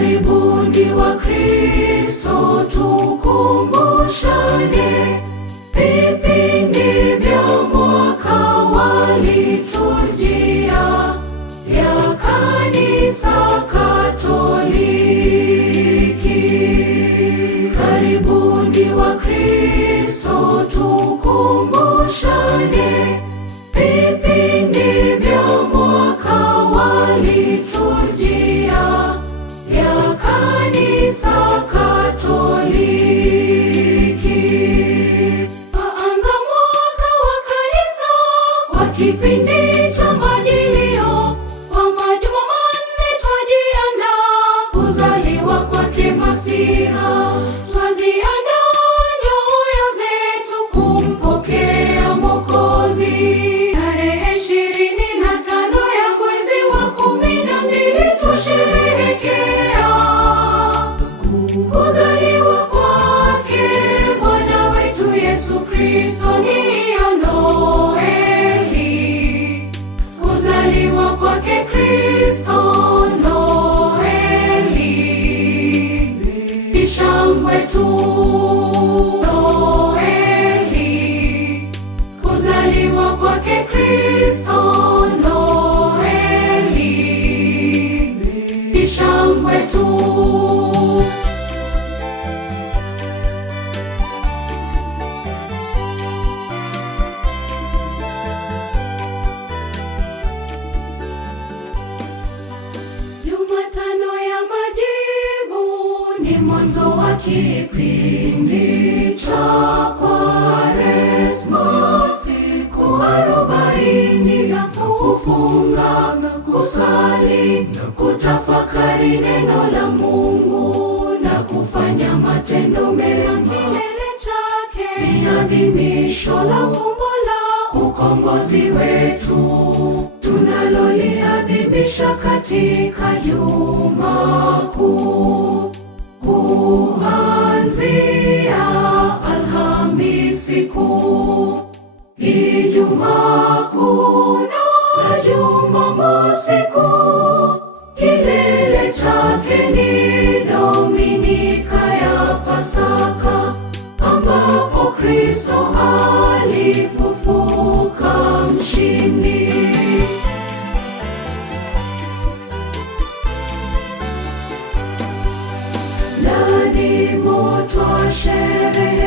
Karibuni wa Kristo, tukumbushane vipindi vya mwaka wa liturujia ya Kanisa Katoliki. Karibuni wa Kristo, tukumbushane vipindi vya mwaka wa liturujia ya Kanisa Katoliki. Waanza mwaka wa kanisa kwa kipindi cha majilio, kwa majuma manne twajiandaa kuzaliwa kwake Masiha. Twaziandaa nyoyo zetu kumpokea Mwokozi. Tarehe 25 ya mwezi wa 12 twasherehekea kuzaliwa kwake Bwana wetu Yesu Kristo. Ndiyo Noeli, kuzaliwa kwake Kristo. Noeli ni shangwe tu. Noeli, kuzaliwa kwake Kristo. Noeli ni shangwe tu. Jumatano ya Majivu ni mwanzo wa kipindi cha Kwaresma, siku 40 za kufunga na kusali na kutafakari neno la Mungu na kufanya matendo mema. Kilele chake ni adhimisho la fumbo la ukombozi wetu, tunaloliadhimisha katika Juma Kuu, kuanzia Alhamisi Kuu, Ijumaa Kuu na Jumamosi Kuu. Kilele chake ni Dominika ya Pasaka, ambapo Kristo alifufuka mshindi. Ndani mo twasherehekea